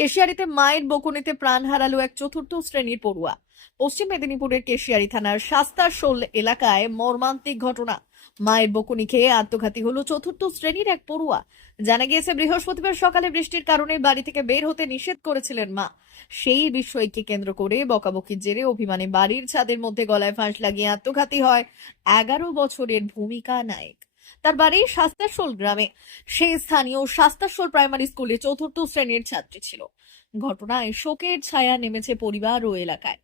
কেশিয়ারিতে মায়ের বকুনিতে প্রাণ হারালো এক চতুর্থ শ্রেণীর পড়ুয়া। পশ্চিম মেদিনীপুরের কেশিয়ারি থানার শাস্তাশোল এলাকায় মর্মান্তিক ঘটনা। মায়ের বকুনি খেয়ে আত্মঘাতী হলো চতুর্থ শ্রেণীর এক পড়ুয়া। জানা গিয়েছে, বৃহস্পতিবার সকালে বৃষ্টির কারণে বাড়ি থেকে বের হতে নিষেধ করেছিলেন মা। সেই বিষয়কে কেন্দ্র করে বকাবকির জেরে অভিমানে বাড়ির ছাদের মধ্যে গলায় ফাঁস লাগিয়ে আত্মঘাতী হয় 11 বছরের ভূমিকা নায়েক। তার বাড়ি শাস্তাশোল গ্রামে। সে স্থানীয় শাস্তাশোল প্রাইমারি স্কুলে চতুর্থ শ্রেণীর ছাত্রী ছিল। ঘটনায় শোকের ছায়া নেমেছে পরিবার ও এলাকায়।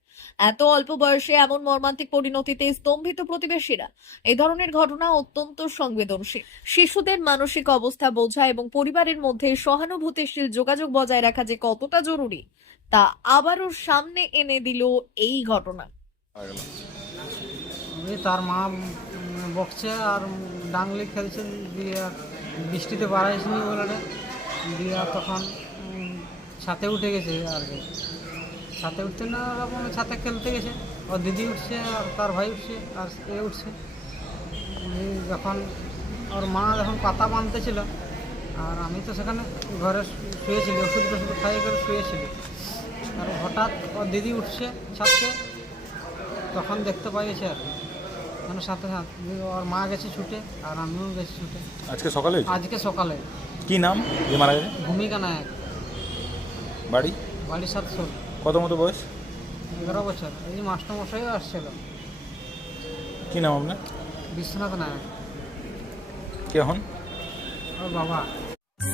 এত অল্প বয়সে এমন মর্মান্তিক পরিণতিতে স্তম্ভিত প্রতিবেশীরা। এই ধরনের ঘটনা অত্যন্ত সংবেদনশীল। শিশুদের মানসিক অবস্থা বোঝা এবং পরিবারের মধ্যে সহানুভূতিশীল যোগাযোগ বজায় রাখা যে কতটা জরুরি তা আবারও সামনে এনে দিল এই ঘটনা। তার মা বকছে আর ডাংলি খেলছে, দিয়ে বৃষ্টিতে বাড়াইছিনি বলে দিয়ে তখন ছাতে উঠে গেছে আর কি। ছাতে উঠতে না ছাতে খেলতে গেছে, ওর দিদি উঠছে আর তার ভাই উঠছে আর এ উঠছে। যখন ওর মা যখন পাতা বাঁধতেছিল আর আমি তো সেখানে ঘরে শুয়েছিলি, ওষুধ খাই করে শুয়েছিলি। আর হঠাৎ ওর দিদি উঠছে ছাদকে, তখন দেখতে পাইছে আর কি। মানে সাথে সাথে ওর মা গেছে ছুটে আর আমিও গেছি ছুটে। আজকে সকালে। কি নাম যে মারা গেছে? ভূমিকা নায়ক। বাড়ি শাস্তাশোল। কত মতো বয়স? 11 বছর। এই মাস্টারমশাইও আসছিল। কি নাম আপনার? বিশ্বনাথ নায়ক। কে হন? ওর বাবা।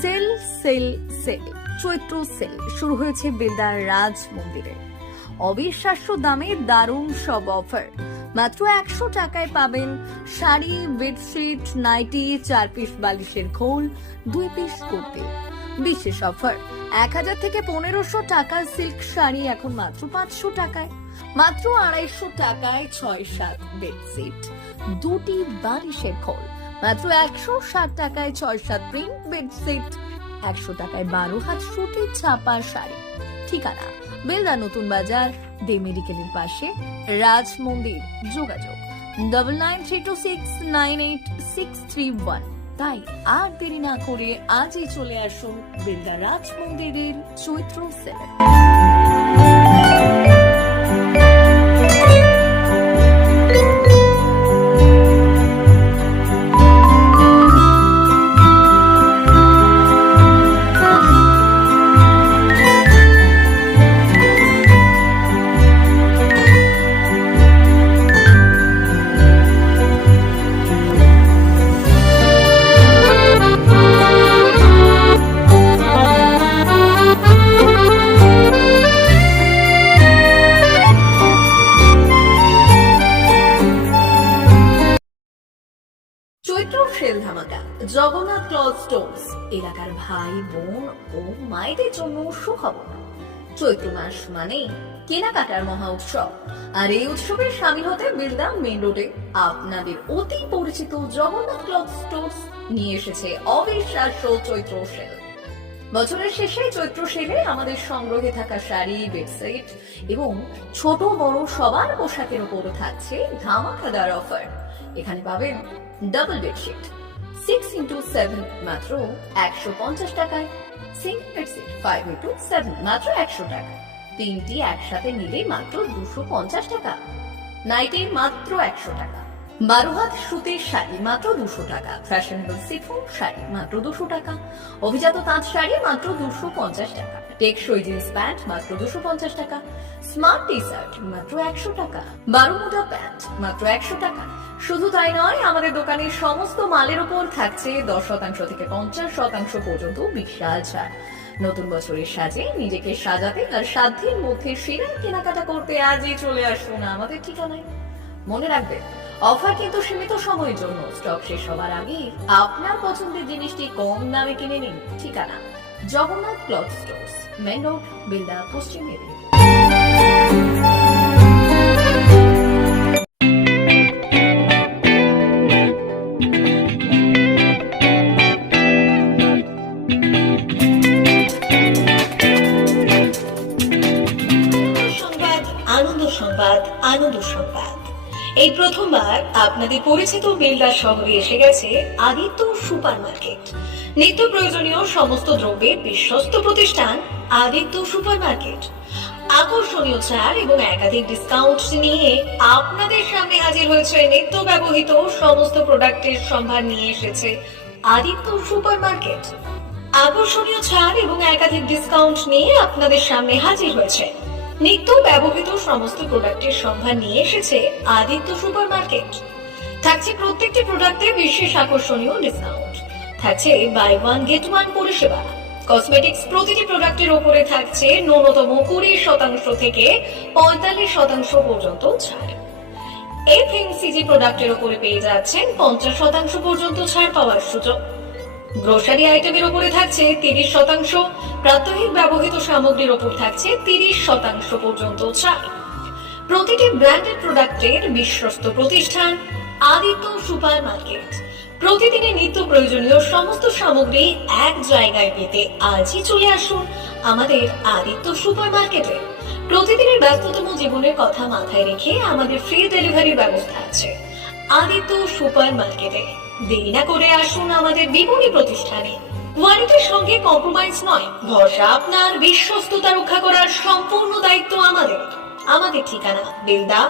সেল সেল সেল চৈত্র সেল শুরু হয়েছে বেলদার রাজ মন্দিরে। অবিশ্বাস্য দামে দারুণ সব অফার। মাত্র 100 টাকায় পাবেন শাড়ি, বেডশিট, নাইটি, 4 পিস বালিশের খোল, 2 পিস কুর্তি। বিশেষ অফার, 1000 থেকে 1500 টাকার সিল্ক শাড়ি এখন মাত্র 500 টাকায়। মাত্র 250 টাকায় 6-7 বেডশিট, 2টি বালিশের খোল। মাত্র 160 টাকায় 6-7 প্রিন্ট বেডশিট, 100 টাকায় 12 হাত সুতির ছাপা শাড়ি। ঠিকানা বেলদা নতুন বাজার, দে মেডিকেলের পাশে, রাজ মন্দির। যোগাযোগ 9932698631। তাই আর দেরি না করে আজই চলে আসুন বেলদা রাজ মন্দিরের চৈত্র সেলে। চৈত্র সেল ধামাকা জগন্নাথ ক্লথ স্টোরস এলাকার ভাই বোন ও মায়েদের জন্য সুখবর। চৈত্র মাস মানে কেনাকাটার মহা উৎসব, আর এই উৎসবে সামিল হতে বেলদা মেইন রোডে আপনাদের অতি পরিচিত জগন্নাথ ক্লথ স্টোরস নিয়ে এসেছে অবিশ্বাস্য চৈত্র সেল। বছরের শেষে চৈত্র সেলে আমাদের সংগ্রহে থাকা শাড়ি, বেডশিট এবং ছোট বড় সবার পোশাকের উপর থাকছে ধামাকাদার অফার। এখানে পাবেন ডাবল বেডশিট 6x7 মাত্র 150 টাকায়, সিঙ্গেল বেডশিট 5x7 মাত্র 100 টাকা, 3টি একসাথে নিলে মাত্র 250 টাকা, নাইটি মাত্র 100 টাকা, 12 হাত সুতির শাড়ি মাত্র 200 টাকা, ফ্যাশনেবল সিফন শাড়ি মাত্র 200 টাকা, অভিজাত তাঁত শাড়ি মাত্র 250 টাকা, টেকসই জিন্স প্যান্ট মাত্র 250 টাকা, স্মার্ট টি শার্ট মাত্র 100 টাকা, 12 মোটা প্যান্ট মাত্র 100 টাকা। শুধু তাই নয়, আমাদের দোকানের সমস্ত মালের উপর থাকছে 10% থেকে 50% পর্যন্ত বিশাল ছাড়। নতুন বছরের সাজে নিজেকে সাজাতে আর সাধ্যের মধ্যে সেরা কেনাকাটা করতে আজই চলে আসুন আমাদের ঠিকানায়। মনে রাখবেন, অফার কিন্তু সীমিত সময়ের জন্য। স্টক শেষ হবার আগে আপনার পছন্দের জিনিসটি কম দামে কিনে নিন। ঠিকানা Jagannath cloth stores, main road, Belda, পশ্চিম মেদিনীপুর। আনন্দ সংবাদ, আনন্দ সংবাদ। এই প্রথমবার আপনাদের পরিচিত বেলদা শহরে এসে গেছে আদিত্য সুপার মার্কেট। নিত্য প্রয়োজনীয় সমস্ত দ্রব্যের বিশ্বস্ত প্রতিষ্ঠান আদিত্য সুপারমার্কেট। আকর্ষণীয় ছাড় এবং একাধিক ডিসকাউন্ট নিয়ে আপনাদের সামনে হাজির হয়েছে নিত্য ব্যবহৃত সমস্ত প্রোডাক্টের সম্ভার নিয়ে এসেছে আদিত্য সুপারমার্কেট। আকর্ষণীয় ছাড় এবং একাধিক ডিসকাউন্ট নিয়ে আপনাদের সামনে হাজির হয়েছে নিত্য ব্যবহৃত সমস্ত প্রোডাক্টের সম্ভার নিয়ে এসেছে আদিত্য সুপারমার্কেট। থাকছে প্রত্যেকটি প্রোডাক্টে বিশেষ আকর্ষণীয় ডিসকাউন্ট, থাকছে বাই ওয়ান গেট ওয়ান পরিষেবা। কসমেটিক্স প্রতিটি প্রোডাক্টের উপরে থাকছে ন্যূনতম 20% থেকে 45% পর্যন্ত ছাড়। এফএমসিজি প্রোডাক্টের উপরে পেয়ে যাচ্ছেন 50% পর্যন্ত ছাড় পাওয়ার সুযোগ। গ্রোসারি আইটেমের উপরে থাকছে 30%, প্রাত্যহিক ব্যবহৃত সামগ্রীর উপর থাকছে 30% পর্যন্ত ছাড়। প্রতিটি ব্র্যান্ডেড প্রোডাক্টের বিশ্বস্ত প্রতিষ্ঠান আদিত্য সুপারমার্কেট। প্রতিদিনের নিত্য প্রয়োজনীয় সমস্ত সামগ্রী এক জায়গায় পেতে আজই চলে আসুন আমাদের আদিত্য সুপারমার্কেটে। প্রতিদিনের ব্যস্ততম জীবনের কথা মাথায় রেখে আমাদের ফ্রি ডেলিভারির ব্যবস্থা আছে আদিত্য সুপারমার্কেটে। দেরি না করে আসুন আমাদের বিপণী প্রতিষ্ঠানে। কোয়ালিটির সঙ্গে কম্প্রোমাইজ নয়, ভরসা আপনার, বিশ্বস্ততা রক্ষা করার সম্পূর্ণ দায়িত্ব আমাদের। আমাদের ঠিকানা বেলদা,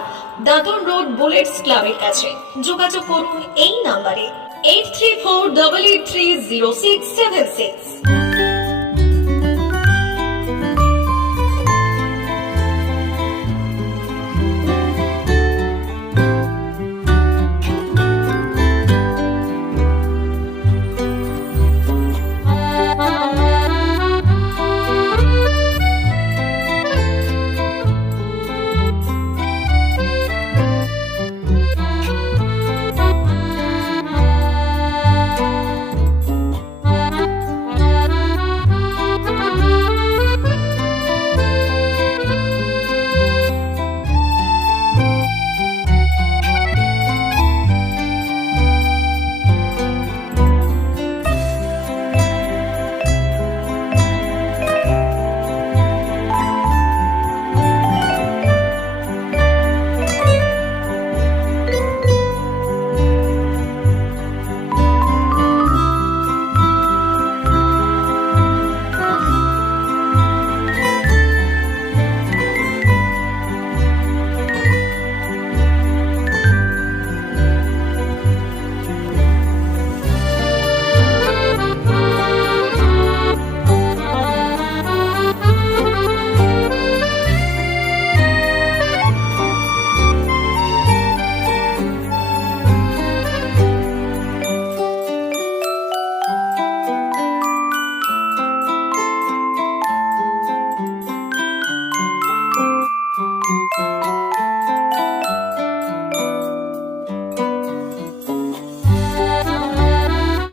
দাদন রোড, বুলেটস ক্লাবের কাছে। যোগাযোগ করুন এই নাম্বারে 8348830676।